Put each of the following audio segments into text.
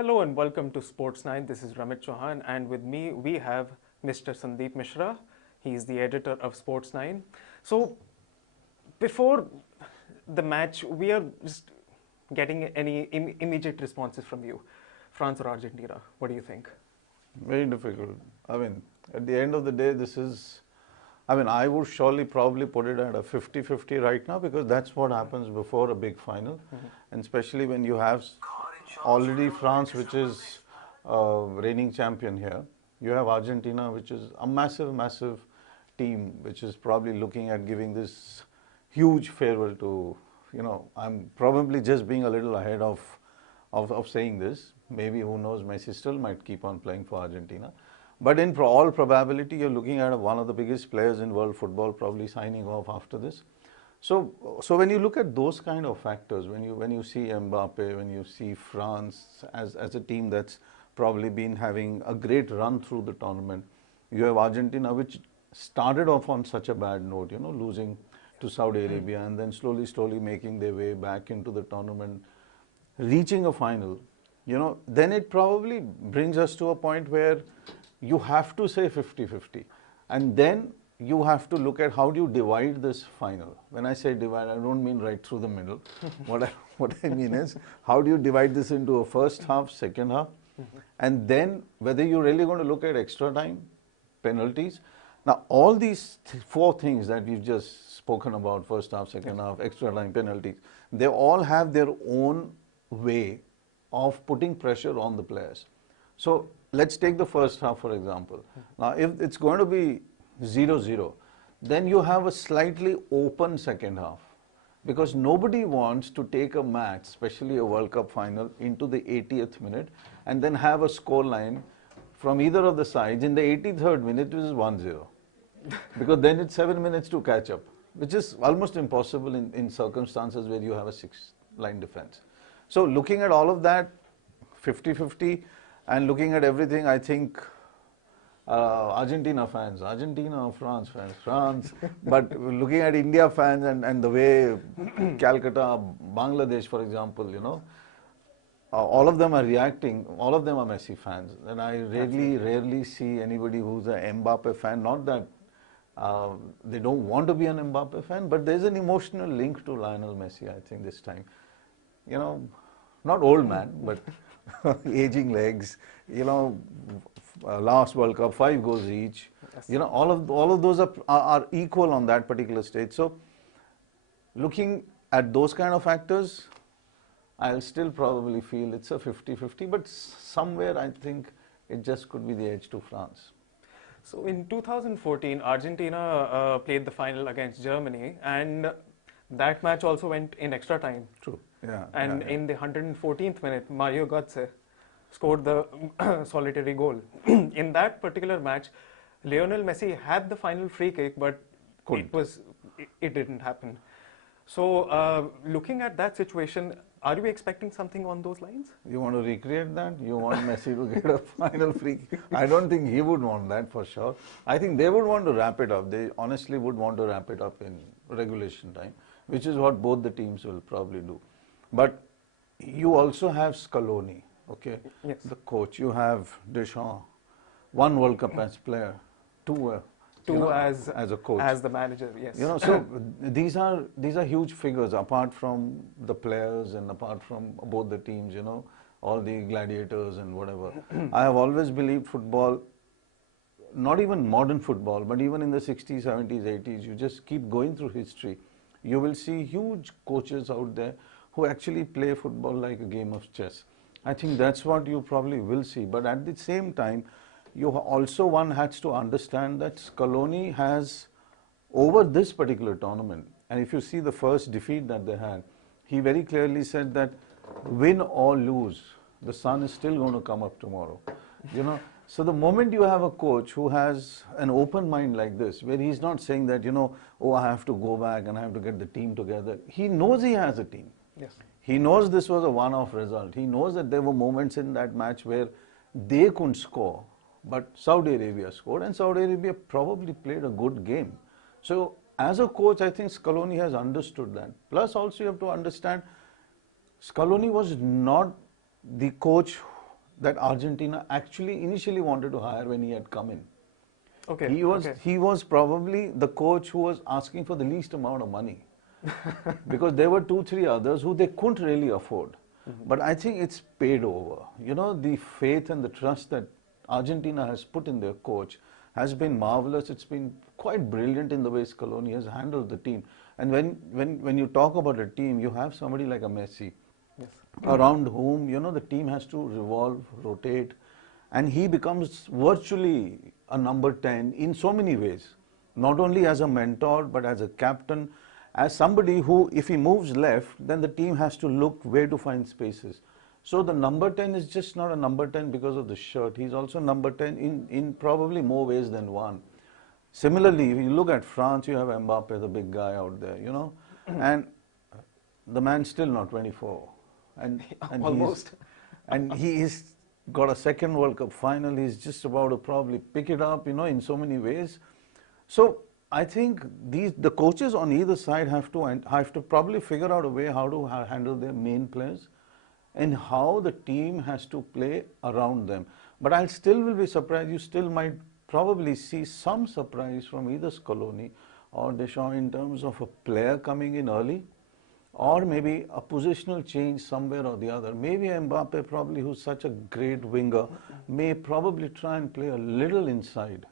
Hello and welcome to Sports 9. This is Ramit Chauhan, and with me we have Mr. Sandeep Mishra. He is the editor of Sports 9. So, before the match, we are just getting any immediate responses from you. France or Argentina? What do you think? Very difficult. At the end of the day, I would surely probably put it at a 50-50 right now because that's what happens before a big final. And especially when you have already France, which is reigning champion here. You have Argentina, which is a massive team, which is probably looking at giving this huge farewell to, I'm probably just being a little ahead of saying this. Maybe, who knows, Messi still might keep on playing for Argentina. But in all probability, you're looking at one of the biggest players in world football probably signing off after this. So when you look at those kind of factors, when you see Mbappe, when you see France as a team that's probably been having a great run through the tournament, you have Argentina, which started off on such a bad note, losing to Saudi Arabia and then slowly making their way back into the tournament, reaching a final. Then it probably brings us to a point where you have to say 50-50. And then you have to look at how do you divide this final. When I say divide, I don't mean right through the middle. What I mean is, how do you divide this into a first half, second half, and then whether you're really going to look at extra time, penalties. Now, all these four things that we've just spoken about, first half, second half, extra time, penalties, they all have their own way of putting pressure on the players. So let's take the first half, for example. Now, if it's going to be 0-0, then you have a slightly open second half because nobody wants to take a match, especially a World Cup final, into the 80th minute and then have a score line from either of the sides. In the 83rd minute, it is 1-0 because then it's 7 minutes to catch up, which is almost impossible in circumstances where you have a 6-line defense. So looking at all of that, 50-50, and looking at everything, I think Argentina fans, Argentina, France fans, France. But looking at India fans and the way Calcutta, Bangladesh, for example, all of them are reacting. All of them are Messi fans. And I rarely see anybody who's an Mbappe fan. Not that they don't want to be an Mbappe fan, but there's an emotional link to Lionel Messi, I think, this time. Not old man, but aging legs, last World Cup, 5 goals each. Yes. All of those are equal on that particular stage. So, looking at those kind of factors, I'll still probably feel it's a 50-50, but somewhere I think it just could be the edge to France. So in 2014, Argentina played the final against Germany, and that match also went in extra time. True. Yeah. And in the 114th minute, Mario Götze scored the solitary goal. In that particular match, Lionel Messi had the final free kick, but it didn't happen. So, looking at that situation, are you expecting something on those lines? You want to recreate that? You want Messi to get a final free kick? I don't think he would want that for sure. I think they would want to wrap it up. They honestly would want to wrap it up in regulation time, which is what both the teams will probably do. But you also have Scaloni, okay? Yes. The coach. You have Deschamps, 1 World Cup as player, 2 as a coach, as the manager. Yes. So these are huge figures apart from the players and apart from both the teams. All the gladiators and whatever. I have always believed football, not even modern football, but even in the 60s, 70s, 80s, you just keep going through history. You will see huge coaches out there who actually play football like a game of chess. I think that's what you probably will see. But at the same time, one has to understand that Scaloni has, over this particular tournament, and if you see the first defeat that they had, he very clearly said that win or lose, the sun is still going to come up tomorrow. So the moment you have a coach who has an open mind like this, where he's not saying that, oh, I have to go back and I have to get the team together. He knows he has a team. Yes. He knows this was a one-off result. He knows that there were moments in that match where they couldn't score, but Saudi Arabia scored, and Saudi Arabia probably played a good game. So as a coach, I think Scaloni has understood that. Plus also you have to understand, Scaloni was not the coach that Argentina actually initially wanted to hire when he had come in. Okay. He was probably the coach who was asking for the least amount of money because there were 2-3 others who they couldn't really afford. But I think it's paid over. You know, the faith and the trust that Argentina has put in their coach has been marvelous. It's been quite brilliant in the way Scaloni has handled the team. And when you talk about a team, you have somebody like a Messi, Yes. around whom, you know, the team has to revolve, rotate, and he becomes virtually a number 10 in so many ways, not only as a mentor, but as a captain, as somebody who, if he moves left, then the team has to look where to find spaces. So the number 10 is just not a number 10 because of the shirt. He's also number 10 in probably more ways than one. Similarly, if you look at France, you have Mbappe, the big guy out there, you know, and the man's still not 24. And Almost. And he's got a second World Cup final. He's just about to probably pick it up, you know, in so many ways. So I think the coaches on either side have to probably figure out a way how to handle their main players and how the team has to play around them. But I still will be surprised. You still might probably see some surprise from either Scaloni or Deschamps in terms of a player coming in early, or maybe a positional change somewhere or the other. Maybe Mbappe, probably, who's such a great winger, may probably try and play a little inside.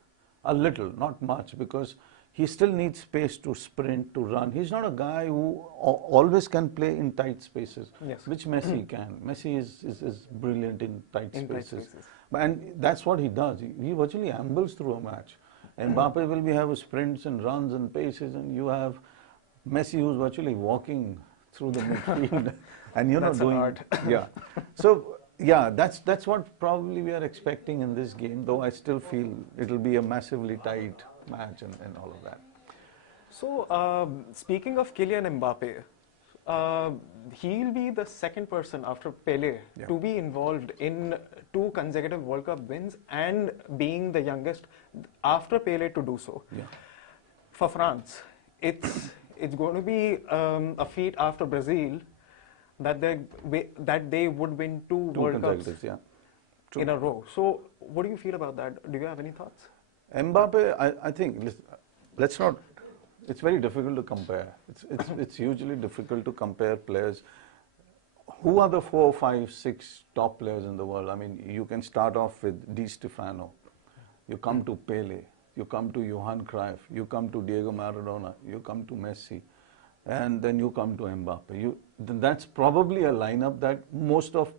A little, not much, because he still needs space to sprint, to run. He's not a guy who always can play in tight spaces, Yes. which Messi can. Messi is brilliant in tight spaces. spaces. And that's what he does. He virtually ambles through a match. Mbappe will have sprints and runs and paces, and you have Messi who's virtually walking through the midfield and, you know, That's an art. yeah. So yeah, that's what probably we are expecting in this game, though I still feel it'll be a massively tight match and all of that. So, speaking of Kylian Mbappe, he'll be the second person after Pele to be involved in 2 consecutive World Cup wins and being the youngest after Pele to do so. Yeah. For France, it's going to be a feat after Brazil that they would win 2 World Cups in a row. So, what do you feel about that? Do you have any thoughts? Mbappe, I think, let's not. It's very difficult to compare. It's hugely difficult to compare players. Who are the 4, 5, 6 top players in the world? I mean, you can start off with Di Stefano. You come to Pele. You come to Johan Cruyff. You come to Diego Maradona. You come to Messi. And then you come to Mbappe. That's probably a lineup that most of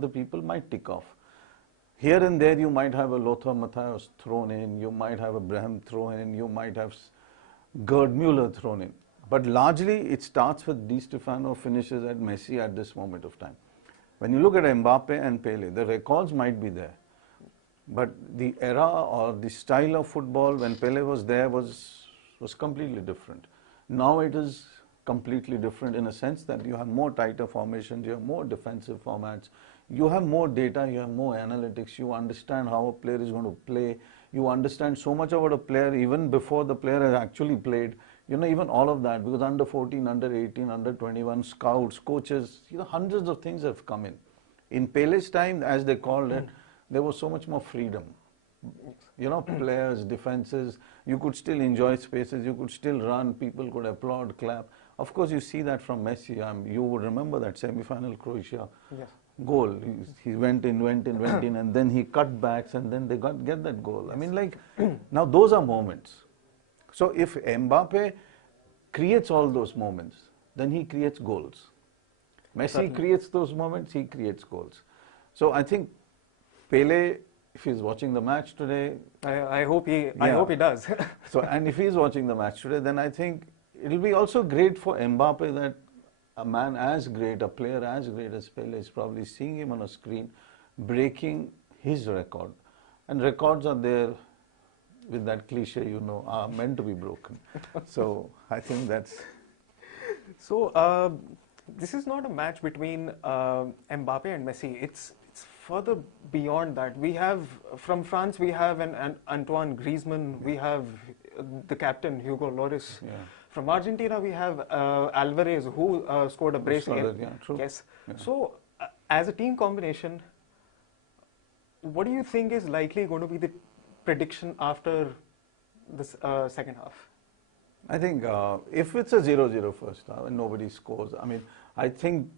the people might tick off. Here and there you might have a Lothar Matthäus thrown in. You might have a Brahim thrown in. You might have Gerd Müller thrown in. But largely it starts with Di Stefano, finishes at Messi at this moment of time. When you look at Mbappe and Pele, the records might be there. But the era or the style of football when Pele was there was completely different. Now it is completely different in a sense that you have more tighter formations, you have more defensive formats, you have more data, you have more analytics, you understand how a player is going to play, you understand so much about a player even before the player has actually played, you know, even all of that, because under 14, under 18, under 21, scouts, coaches, you know, hundreds of things have come in. In Pele's time, as they called it, there was so much more freedom. You know, players, defenses, you could still enjoy spaces, you could still run, people could applaud, clap. Of course, you see that from Messi. You would remember that semi-final Croatia goal. He went in, and then he cut backs, and then they get that goal. I mean, like, now those are moments. So if Mbappe creates all those moments, then he creates goals. Messi creates those moments, he creates goals. So I think Pele, if he's watching the match today, I hope he does. So, and if he's watching the match today, then I think it'll be also great for Mbappe that a man as great, a player as great as Pele is probably seeing him on a screen, breaking his record. And records are there, with that cliche, you know, are meant to be broken. So I think that's... So this is not a match between Mbappe and Messi. It's further beyond that. We have, from France, we have an Antoine Griezmann, we have the captain, Hugo Lloris. Yeah. From Argentina, we have Alvarez, who scored a brace again. Yeah, true. Yes. Yeah. So, as a team combination, what do you think is likely going to be the prediction after this second half? I think if it's a 0-0 first half and nobody scores, I mean, I think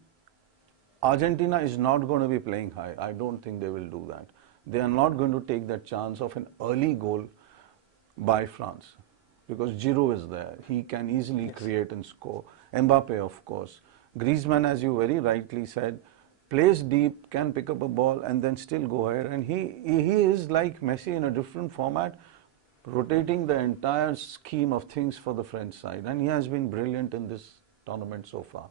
Argentina is not going to be playing high. I don't think they will do that. They are not going to take that chance of an early goal by France because Giroud is there. He can easily create and score. Mbappe, of course. Griezmann, as you very rightly said, plays deep, can pick up a ball and then still go ahead. And he is like Messi in a different format, rotating the entire scheme of things for the French side. And he has been brilliant in this tournament so far.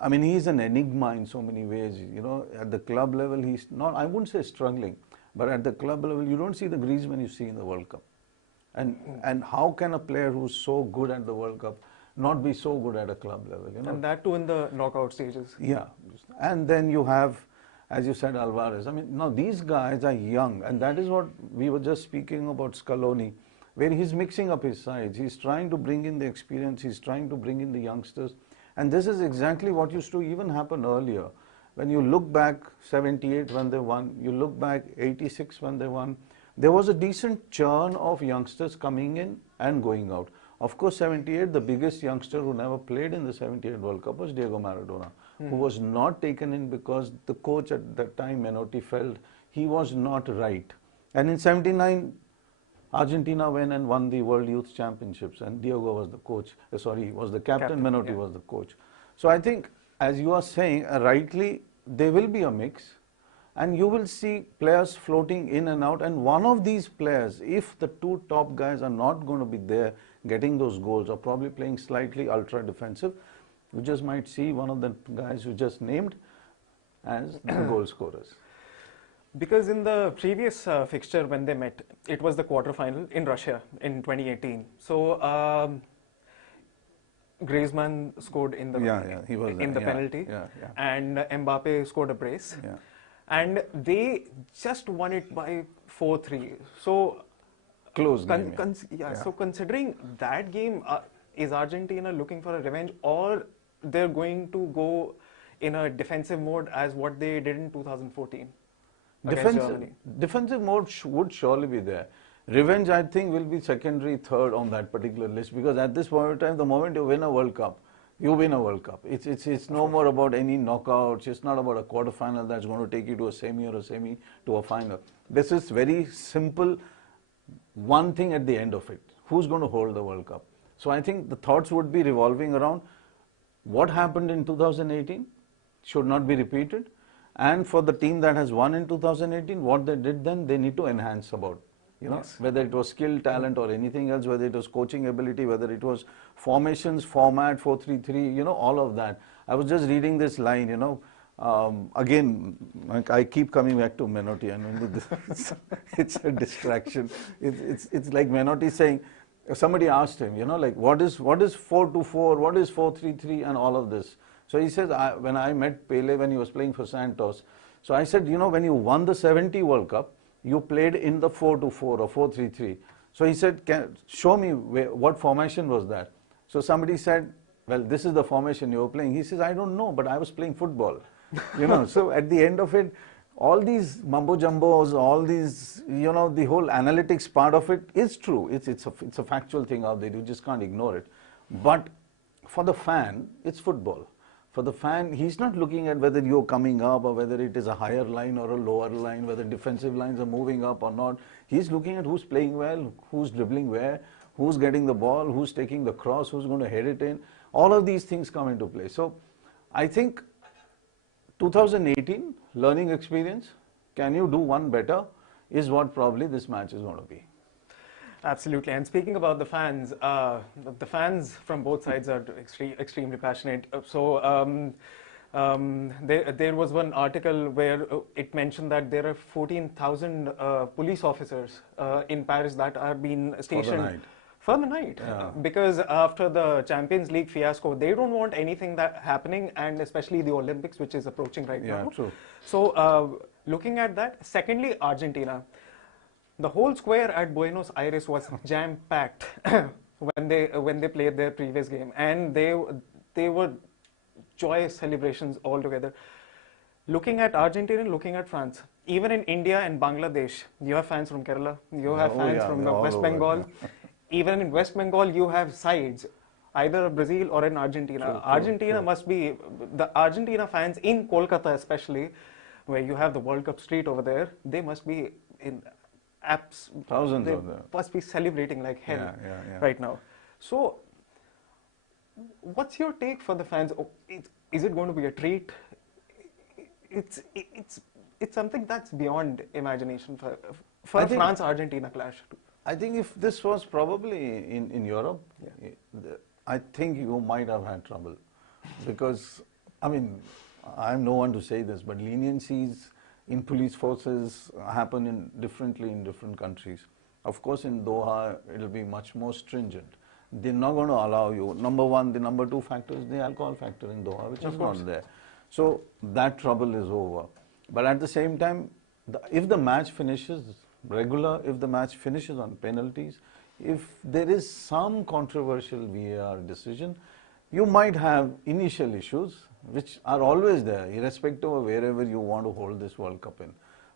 I mean, he's an enigma in so many ways. You know, at the club level, he's not, I wouldn't say struggling, but at the club level, you don't see the Griezmann you see in the World Cup. And how can a player who's so good at the World Cup not be so good at a club level? You know? And that too in the knockout stages. Yeah. And then you have, as you said, Alvarez. I mean, now these guys are young, and that is what we were just speaking about Scaloni, where he's mixing up his sides. He's trying to bring in the experience. He's trying to bring in the youngsters. And this is exactly what used to even happen earlier. When you look back 78 when they won, you look back 86 when they won, there was a decent churn of youngsters coming in and going out. Of course, 78, the biggest youngster who never played in the 78 World Cup was Diego Maradona, who was not taken in because the coach at that time, Menotti, felt he was not right. And in 79, Argentina went and won the World Youth Championships, and Diego was the coach. Was the captain. Menotti was the coach. So I think, as you are saying, rightly, there will be a mix, and you will see players floating in and out. And one of these players, if the two top guys are not going to be there getting those goals, or probably playing slightly ultra defensive, you just might see one of the guys you just named as the goal scorers. Because in the previous fixture when they met, it was the quarterfinal in Russia in 2018. So Griezmann scored in the he was in the penalty, and Mbappe scored a brace, and they just won it by 4-3. So close game. So considering that game, is Argentina looking for a revenge, or they're going to go in a defensive mode as what they did in 2014? Defensive mode would surely be there. Revenge, I think, will be secondary, third on that particular list, because at this point in time, the moment you win a World Cup, you win a World Cup. It's no more about any knockouts. It's not about a quarterfinal that's going to take you to a semi or a semi to a final. This is very simple. One thing at the end of it: who's going to hold the World Cup? So I think the thoughts would be revolving around what happened in 2018 should not be repeated. And for the team that has won in 2018, what they did then, they need to enhance about, you know, whether it was skill, talent or anything else, whether it was coaching ability, whether it was formations, format, 4-3-3, you know, all of that. I was just reading this line, you know, again, like I keep coming back to Menotti, and it's a distraction. It's like Menotti saying, somebody asked him, you know, like what is 4-2-4, what is 4-3-3 and all of this. So he says, when I met Pele when he was playing for Santos, so I said, you know, when you won the 70 World Cup, you played in the 4-2-4 or 4-3-3. So he said, show me what formation was that? So somebody said, well, this is the formation you were playing. He says, I don't know, but I was playing football. You know, so at the end of it, all these mumbo jumbos, all these, you know, the whole analytics part of it is true. It's a factual thing out there. You just can't ignore it. But for the fan, it's football. For the fan, he's not looking at whether you're coming up or whether it is a higher line or a lower line, whether defensive lines are moving up or not. He's looking at who's playing well, who's dribbling where, who's getting the ball, who's taking the cross, who's going to head it in. All of these things come into play. So I think 2018, learning experience, can you do one better, is what probably this match is going to be. Absolutely. And speaking about the fans from both sides are extremely passionate. There was one article where it mentioned that there are 14,000 police officers in Paris that are being stationed for the night. Because after the Champions League fiasco, they don't want anything that happening, and especially the Olympics, which is approaching right now. True. So looking at that, secondly, Argentina. The whole square at Buenos Aires was jam-packed when they played their previous game, and they were joyous celebrations altogether. Looking at Argentina, looking at France, even in India and Bangladesh, you have fans from Kerala, you have Oh, fans yeah, from they're all West over. Bengal. Even in West Bengal, you have sides, either Brazil or in Argentina. True, true, Argentina true. must be, the Argentina fans in Kolkata especially, where you have the World Cup street over there, they must be in apps, Thousands they of them. must be celebrating like hell Yeah, yeah, yeah. right now. So, what's your take for the fans? Is it going to be a treat? It's something that's beyond imagination for I a think- France-Argentina clash. I think if this was probably in Europe, Yeah. I think you might have had trouble. Because, I mean, I'm no one to say this, but leniencies in police forces happen differently in different countries. Of course, in Doha, it'll be much more stringent. They're not going to allow you. Number one, the number two factor is the alcohol factor in Doha, which is not there. So that trouble is over. But at the same time, if the match finishes regular, if the match finishes on penalties, if there is some controversial VAR decision, you might have initial issues, which are always there, irrespective of wherever you want to hold this World Cup in.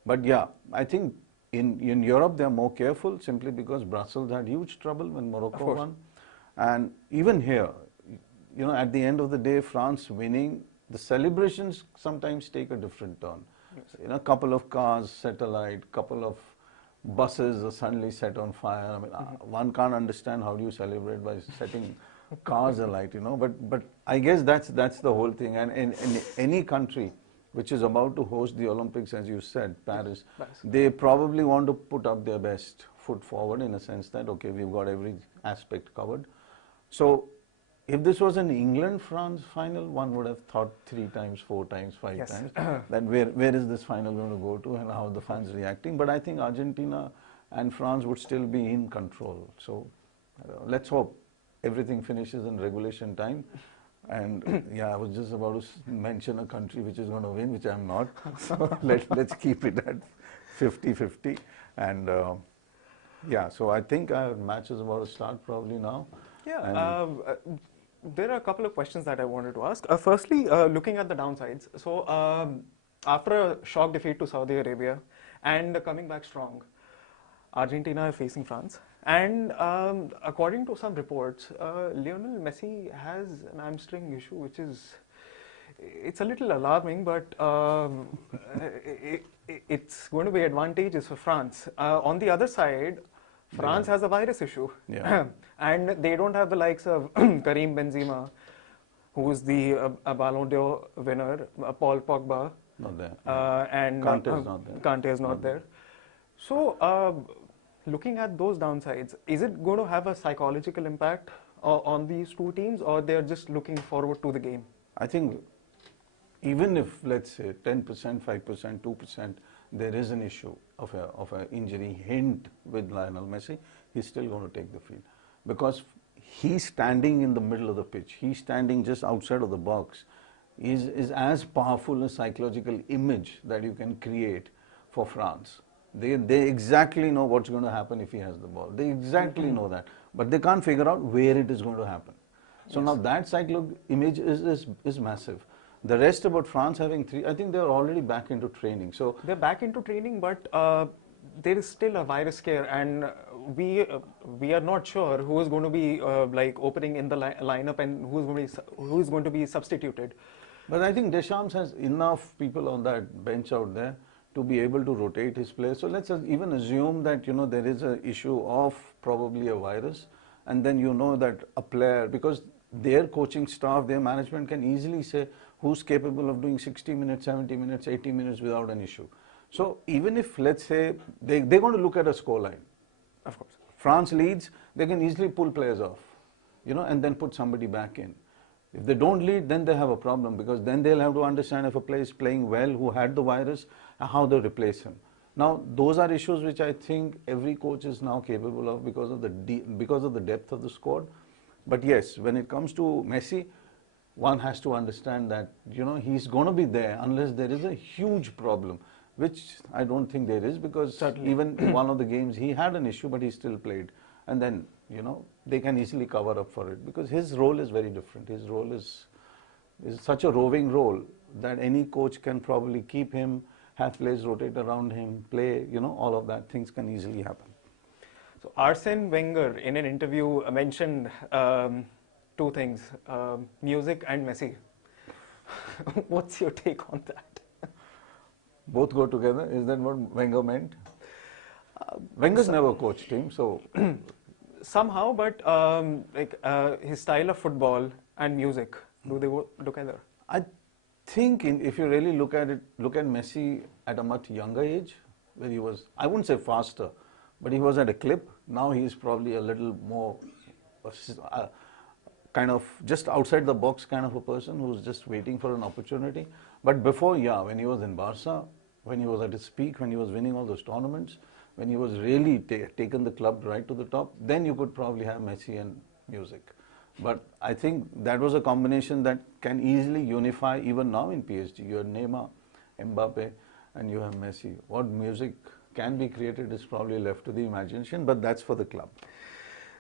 But yeah, I think in Europe they are more careful simply because Brussels had huge trouble when Morocco won. And even here, you know, at the end of the day, France winning, the celebrations sometimes take a different turn. Yes. You know, a couple of cars set alight, couple of buses are suddenly set on fire. I mean, one can't understand how do you celebrate by setting cars alight, you know. But I guess that's the whole thing. And in any country which is about to host the Olympics, as you said, Paris, they probably want to put up their best foot forward in a sense that, okay, we've got every aspect covered. So if this was an England-France final, one would have thought 3 times, 4 times, 5 times, that where is this final going to go to and how the fans reacting. But I think Argentina and France would still be in control. So let's hope everything finishes in regulation time. And yeah, I was just about to mention a country which is going to win, which I'm not. So let's keep it at 50-50. And yeah, so I think our match is about to start probably now. Yeah, there are a couple of questions that I wanted to ask. Firstly, looking at the downsides. So after a shock defeat to Saudi Arabia and coming back strong, Argentina are facing France. And according to some reports, Lionel Messi has an hamstring issue, which is, it's a little alarming, but it's going to be advantageous for France. On the other side, France has a virus issue. Yeah. And they don't have the likes of Karim Benzema, who is the Ballon d'Or winner, Paul Pogba. Not there. And Kante is not there. Kante is not there. So, looking at those downsides, is it going to have a psychological impact on these two teams, or they're just looking forward to the game? I think even if, let's say, 10%, 5%, 2%, there is an issue of an injury hint with Lionel Messi, he's still going to take the field. Because he's standing in the middle of the pitch, he's standing just outside of the box, is as powerful a psychological image that you can create for France. They exactly know what's going to happen if he has the ball. They exactly know that. But they can't figure out where it is going to happen. So now that psychological image is massive. The rest about France having 3, I think they're already back into training. So they're back into training, but there is still a virus scare, and we are not sure who is going to be like opening in the lineup and who is going to be substituted. But I think Deschamps has enough people on that bench out there to be able to rotate his players. So let's even assume that, you know, there is an issue of probably a virus, and then you know that a player, because their coaching staff, their management can easily say who's capable of doing 60 minutes, 70 minutes, 80 minutes without an issue. So even if, let's say, they're going to look at a scoreline. Of course. France leads, they can easily pull players off, you know, and then put somebody back in. If they don't lead, then they have a problem, because then they'll have to understand if a player is playing well, who had the virus, and how they replace him. Now, those are issues which I think every coach is now capable of because of the depth of the squad. But yes, when it comes to Messi, one has to understand that, you know, he's going to be there unless there is a huge problem, which I don't think there is, because even in one of the games he had an issue, but he still played. And then, you know, they can easily cover up for it, because his role is very different. His role is such a roving role that any coach can probably keep him, have players rotate around him, play, you know, all of that, things can easily happen. So Arsene Wenger in an interview mentioned two things, music and Messi. What's your take on that? Both go together, is that what Wenger meant? Wenger's never coached him, so... Somehow, but his style of football and music, do they go together? I think if you really look at it, look at Messi at a much younger age, where he was, I wouldn't say faster, but he was at a clip. Now he's probably a little more kind of just outside the box kind of a person who's just waiting for an opportunity. But before, yeah, when he was in Barca, when he was at his peak, when he was winning all those tournaments, when he was really taken the club right to the top, then you could probably have Messi and music. But I think that was a combination that can easily unify even now in PSG. You have Neymar, Mbappe, and you have Messi. What music can be created is probably left to the imagination, but that's for the club.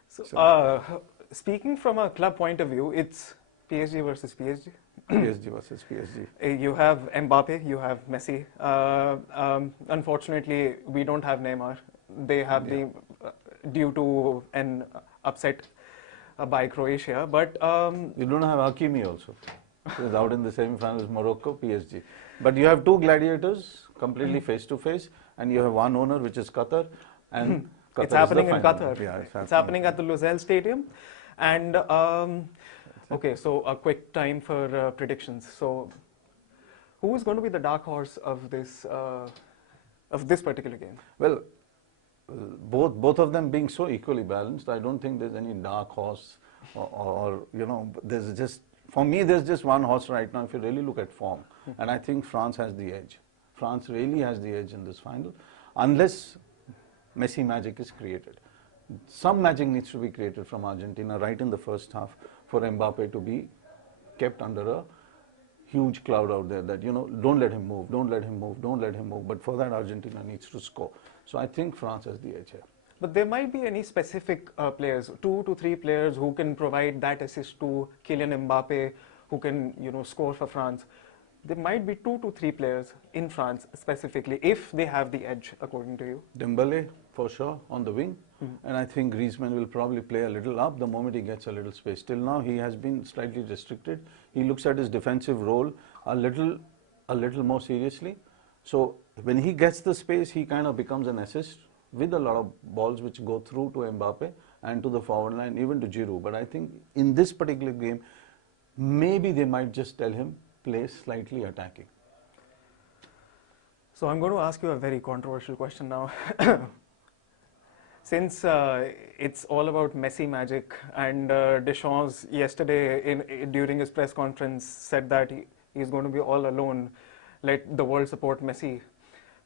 So, speaking from a club point of view, it's PSG versus PSG. PSG versus PSG. You have Mbappe, you have Messi. Unfortunately, we don't have Neymar. They have due to an upset by Croatia. But you don't have Hakimi also. He's out in the semi-finals, Morocco, PSG. But you have two gladiators, completely face to face, and you have one owner, which is Qatar, and Qatar it's happening in final. Qatar. Yeah, it's happening at the Lusail Stadium, and okay, so a quick time for predictions. So, who is going to be the dark horse of this particular game? Well, both of them being so equally balanced, I don't think there's any dark horse, or you know, there's just, for me, there's just one horse right now. If you really look at form, and I think France has the edge. France really has the edge in this final, unless Messi magic is created. Some magic needs to be created from Argentina right in the first half for Mbappe to be kept under a huge cloud out there that, you know, don't let him move, don't let him move, don't let him move. But for that, Argentina needs to score. So I think France has the edge here. But there might be any specific players, 2 to 3 players who can provide that assist to Kylian Mbappe, who can, you know, score for France. There might be 2 to 3 players in France specifically, if they have the edge, according to you. Dembele, for sure, on the wing. And I think Griezmann will probably play a little up the moment he gets a little space. Till now, he has been slightly restricted. He looks at his defensive role a little more seriously. So when he gets the space, he kind of becomes an assist with a lot of balls which go through to Mbappe and to the forward line, even to Giroud. But I think in this particular game, maybe they might just tell him, play slightly attacking. So I'm going to ask you a very controversial question now. Since it's all about Messi magic, and Deschamps yesterday during his press conference said that he's going to be all alone, let the world support Messi.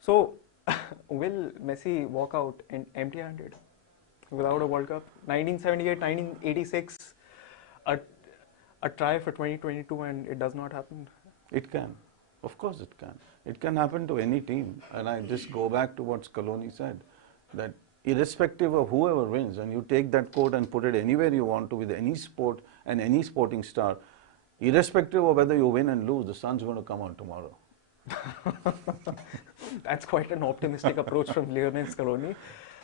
So will Messi walk out empty-handed without a World Cup? 1978, 1986, a try for 2022 and it does not happen? It can. Of course it can. It can happen to any team. And I just go back to what Scaloni said, that irrespective of whoever wins, and you take that quote and put it anywhere you want to with any sport and any sporting star, irrespective of whether you win and lose, the sun's going to come out tomorrow. That's quite an optimistic approach from Lionel Scaloni.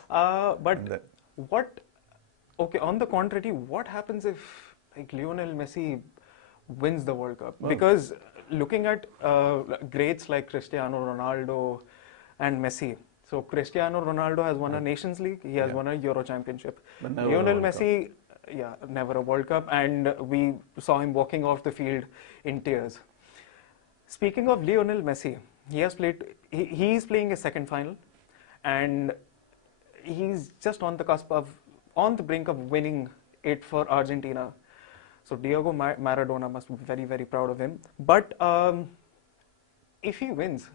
But what, okay, on the contrary, what happens if like Lionel Messi wins the World Cup? Because looking at greats like Cristiano Ronaldo and Messi, so Cristiano Ronaldo has won a Nations League, he has won a Euro Championship. Lionel Messi, never a World Cup, and we saw him walking off the field in tears. Speaking of Lionel Messi, he has played, he is playing a second final, and he's just on the cusp of, on the brink of winning it for Argentina. So Diego Maradona must be very, very proud of him. But if he wins,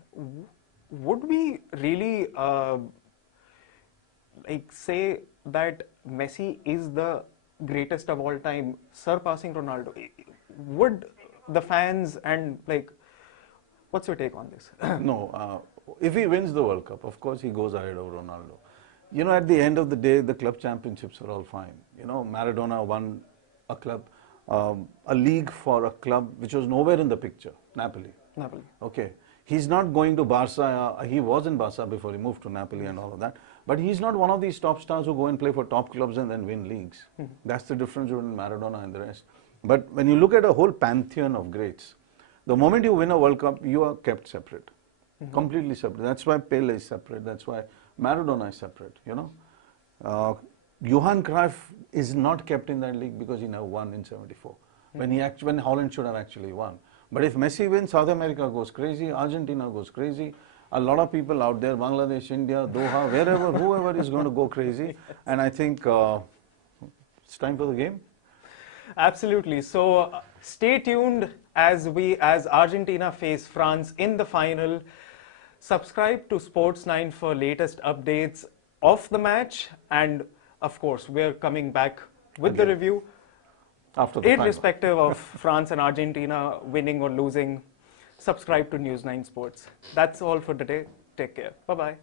would we really like say that Messi is the greatest of all time, surpassing Ronaldo? Would the fans and like, what's your take on this? No, if he wins the World Cup, of course he goes ahead of Ronaldo. You know, at the end of the day, the club championships are all fine. You know, Maradona won a club, a league for a club which was nowhere in the picture, Napoli. Napoli. Okay. He's not going to Barca. He was in Barca before he moved to Napoli and all of that. But he's not one of these top stars who go and play for top clubs and then win leagues. That's the difference between Maradona and the rest. But when you look at a whole pantheon of greats, the moment you win a World Cup, you are kept separate, completely separate. That's why Pele is separate. That's why Maradona is separate. You know, Johan Cruyff is not kept in that league because he never won in '74 when Holland should have actually won. But if Messi wins, South America goes crazy, Argentina goes crazy. A lot of people out there, Bangladesh, India, Doha, wherever, whoever is going to go crazy. And I think it's time for the game. Absolutely. So stay tuned as Argentina face France in the final. Subscribe to Sports 9 for latest updates of the match. And of course, we're coming back with the review. After the irrespective of France and Argentina winning or losing. Subscribe to News 9 Sports. That's all for today. Take care. Bye-bye.